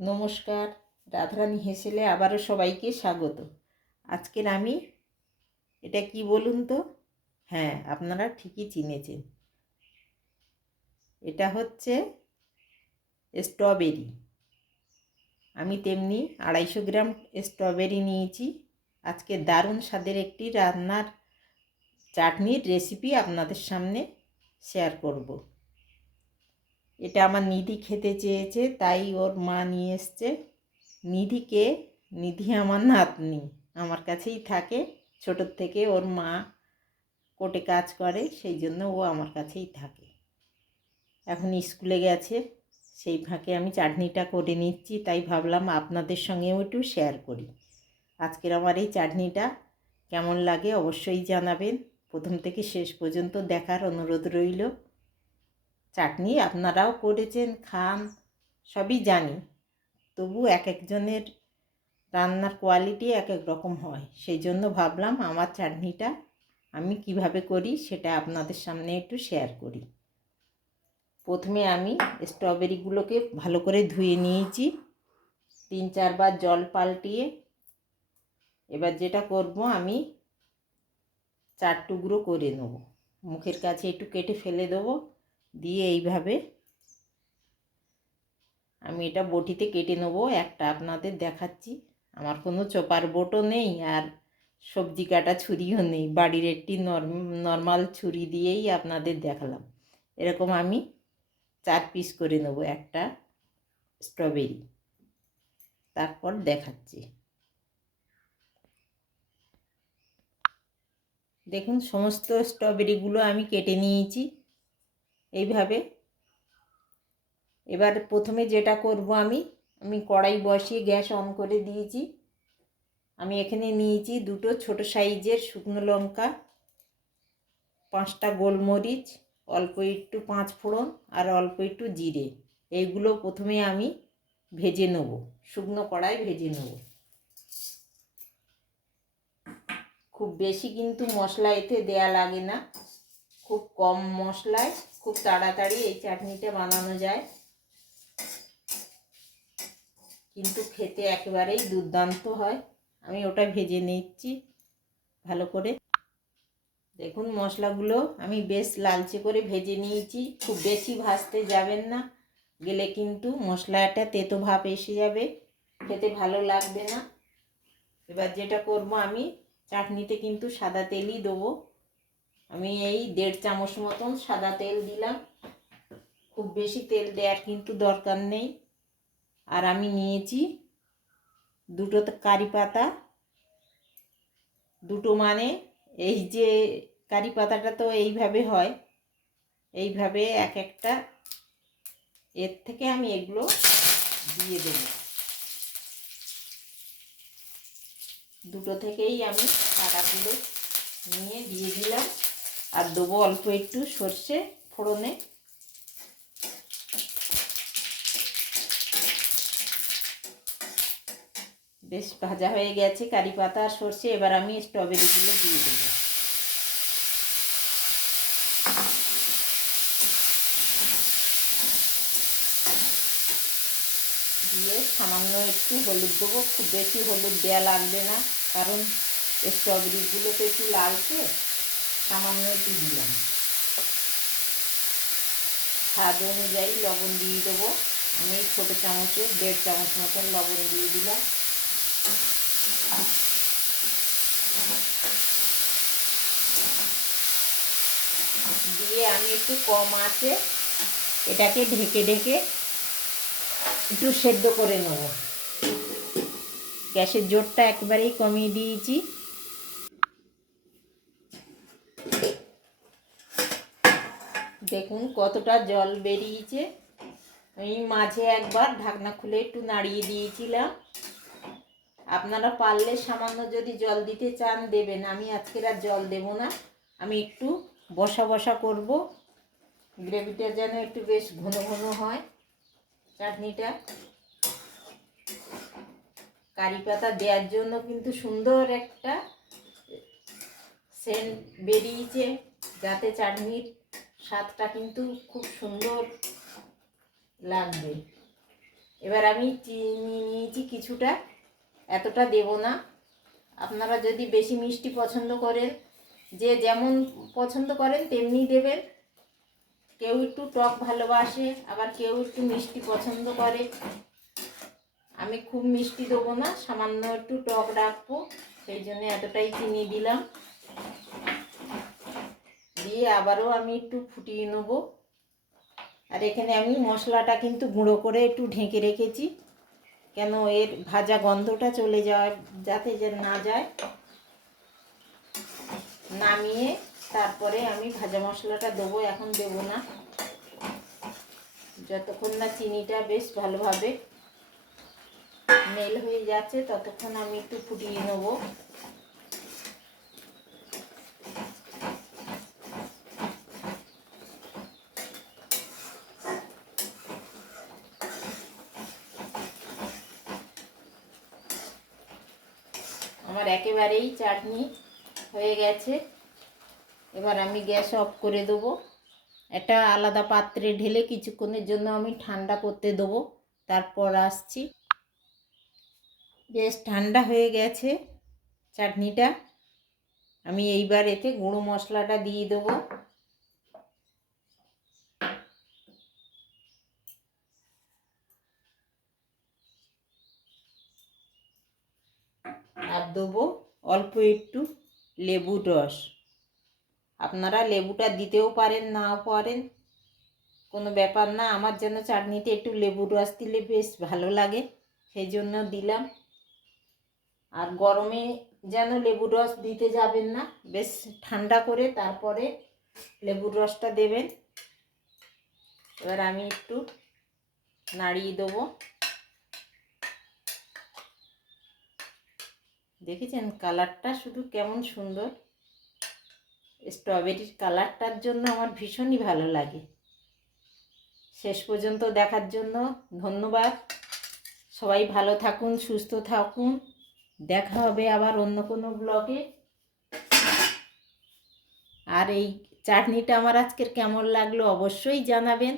নমস্কার, রাধারানী হেসেলে আবারও সবাইকে স্বাগত। আজকের আমি এটা কি বলুন তো? হ্যাঁ, আপনারা ঠিকই চিনেছেন। এটা হচ্ছে স্ট্রবেরি। আমি তেমনি 250 গ্রাম স্ট্রবেরি নিয়েছি। আজকে দারুণ স্বাদের একটি রান্নার চাটনির রেসিপি আপনাদের সামনে শেয়ার করব। এটা আমার নিধি খেতে চেয়েছে, তাই ওর মা নিয়ে এসছে। নিধি আমার নাতনি, আমার কাছেই থাকে ছোটোর থেকে। ওর মা কোর্টে কাজ করে, সেই জন্য ও আমার কাছেই থাকে। এখন স্কুলে গেছে, সেই ফাঁকে আমি চাটনিটা করে নিচ্ছি, তাই ভাবলাম আপনাদের সঙ্গেও একটু শেয়ার করি। আজকের আমার এই চাটনিটা কেমন লাগে অবশ্যই জানাবেন। প্রথম থেকে শেষ পর্যন্ত দেখার অনুরোধ রইল। চাটনি আপনারাও করেছেন, খান, সবই জানি, তবু এক একজনের রান্নার কোয়ালিটি এক এক রকম হয়। সেই জন্য ভাবলাম আমার চাটনিটা আমি কিভাবে করি সেটা আপনাদের সামনে একটু শেয়ার করি। প্রথমে আমি স্ট্রবেরিগুলোকে ভালো করে ধুয়ে নিয়েছি, 3-4 বার জল পাল্টিয়ে। এবার যেটা করব, আমি 4 টুকরো করে নেব। মুখের কাছে একটু কেটে ফেলে দেবো, দিয়ে এইভাবে আমি এটা বটিতে কেটে নেব। একটা আপনাদের দেখাচ্ছি, আমার কোনো চপার বোটও নেই আর সবজি কাটা ছুরিও নেই, বাড়ির একটি নর্মাল ছুরি দিয়েই আপনাদের দেখালাম। এরকম আমি 4 পিস করে নেব একটা স্ট্রবেরি, তারপর দেখাচ্ছি। দেখুন, সমস্ত স্ট্রবেরিগুলো আমি কেটে নিয়েছি এইভাবে। এবার প্রথমে যেটা করব, আমি কড়াই বসিয়ে গ্যাস অন করে দিয়েছি। আমি এখানে নিয়েছি 2টো ছোট সাইজের শুকনো লঙ্কা, 5টা গোলমরিচ, অল্প একটু 5 ফোড়ন আর অল্প একটু জিরে। এইগুলো প্রথমে আমি ভেজে নেব, শুকনো কড়াই ভেজে নেব। খুব বেশি কিন্তু মশলা এতে দেয়া লাগে না, খুব কম মশলায় খুব তাড়াতাড়ি এই চাটনিটা বানানো যায়, কিন্তু খেতে একেবারেই দুর্দান্ত হয়। আমি ওটা ভেজে নিচ্ছি ভালো করে। দেখুন, মশলাগুলো আমি বেশ লালচে করে ভেজে নিয়েছি। খুব বেশি ভাজতে যাবেন না, গেলে কিন্তু মশলাটা তেতো ভাব এসে যাবে, খেতে ভালো লাগবে না। এবার যেটা করব, আমি চাটনিতে কিন্তু সাদা তেলই দেবো। আমি এই 1.5 চামচ মতন সাদা তেল দিলাম, খুব বেশি তেল দেওয়ার কিন্তু দরকার নেই। আর আমি নিয়েছি 2টো কারি পাতা, 2টো মানে এই যে কারি পাতাটা তো এইভাবে হয়, এইভাবে এক একটা, এর থেকে আমি এগুলো দিয়ে দেব। 2টো থেকেই আমি পাতাগুলো নিয়ে দিয়ে দিলাম। আর দেবো অল্প একটু সর্ষে ফোড়নে। বেশ ভাজা হয়ে গেছে কারি পাতা আর সর্ষে। এবার আমি স্ট্রবেরিগুলো দিয়ে দেবো। দিয়ে সামান্য একটু হলুদ দেবো, খুব বেশি হলুদ দেওয়া লাগবে না, কারণ স্ট্রবেরিগুলো তো একটু লালচে, সামান্য একটু দিলাম। স্বাদ অনুযায়ী লবণ দিয়ে দেবো। আমি ছোটো চামচে 1.5 চামচ মতন লবণ দিয়ে দিলাম। দিয়ে আমি একটু কম আঁচে এটাকে ঢেকে ঢেকে একটু সেদ্ধ করে নেব। গ্যাসের জোরটা একবারেই কমিয়ে দিয়েছি। দেখুন কতটা জল বেরিয়েছে। আমি মাঝে একবার ঢাকনা খুলে একটু নাড়িয়ে দিয়েছিলাম। আপনারা পারলে সামান্য যদি জল দিতে চান দেবেন, আমি আজকের আর জল দেব না। আমি একটু বসা বসা করব, গ্রেভিটা যেন একটু বেশ ঘন ঘন হয় চাটনিটা। কারি পাতা দেওয়ার জন্য কিন্তু সুন্দর একটা সেন্ট বেরিয়েছে, যাতে চাটনির স্বাদটা কিন্তু খুব সুন্দর লাগবে। এবার আমি চিনি নিয়েছি কিছুটা, এতটা দেব না। আপনারা যদি বেশি মিষ্টি পছন্দ করেন, যে যেমন পছন্দ করেন তেমনি দেবেন। কেউ একটু টক ভালোবাসে, আবার কেউ একটু মিষ্টি পছন্দ করে। আমি খুব মিষ্টি দেবো না, সামান্য একটু টক রাখবো, সেই জন্য এতটাই চিনি দিলাম। দিয়ে আবারও আমি একটু ফুটিয়ে নেবো। আর এখানে আমি মশলাটা কিন্তু গুঁড়ো করে একটু ঢেকে রেখেছি, কেন এর ভাজা গন্ধটা চলে যায়, যাতে যে না যায়। নামিয়ে তারপরে আমি ভাজা মশলাটা দেবো, এখন দেবো না। যতক্ষণ না চিনিটা বেশ ভালোভাবে মেল হয়ে যাচ্ছে ততক্ষণ আমি একটু ফুটিয়ে নেব। আমার একেবারেই চাটনি হয়ে গেছে। এবার আমি গ্যাস অফ করে দেবো। একটা আলাদা পাত্রে ঢেলে কিছুক্ষণের জন্য আমি ঠান্ডা করতে দেবো, তারপর আসছি। বেশ ঠান্ডা হয়ে গেছে চাটনিটা। আমি এইবার এতে গুঁড়ো মশলাটা দিয়ে দেবো। আর দেবো অল্প একটু লেবুর রস। আপনারা লেবুটা দিতেও পারেন, নাও পারেন, কোনো ব্যাপার না। আমার যেন চাটনিতে একটু লেবুর রস দিলে বেশ ভালো লাগে, সেই জন্য দিলাম। আর গরমে যেন লেবুর রস দিতে যাবেন না, বেশ ঠান্ডা করে তারপরে লেবুর রসটা দেবেন। এবার আমি একটু নাড়িয়ে দেবো। দেখেছেন কালারটা শুধু কেমন সুন্দর, স্ট্রবেরির কালারটার জন্য আমার ভীষণই ভালো লাগে। শেষ পর্যন্ত দেখার জন্য ধন্যবাদ। সবাই ভালো থাকুন, সুস্থ থাকুন। দেখা হবে আবার অন্য কোনো ব্লগে। আর এই চাটনিটা আমার আজকের কেমন লাগলো অবশ্যই জানাবেন।